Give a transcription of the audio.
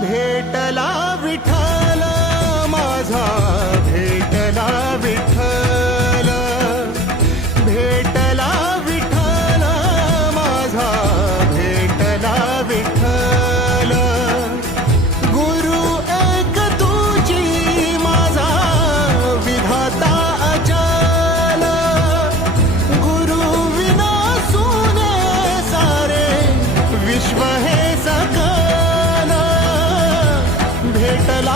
भेटला विठ्ठल माझा, भेटला विठ्ठल, भेटला विठ्ठल माझा, भेटला विठ्ठल. गुरु एक तुझी माझा विधाता अचल, गुरु विना सुने सारे विश्व हे सकल. भेटला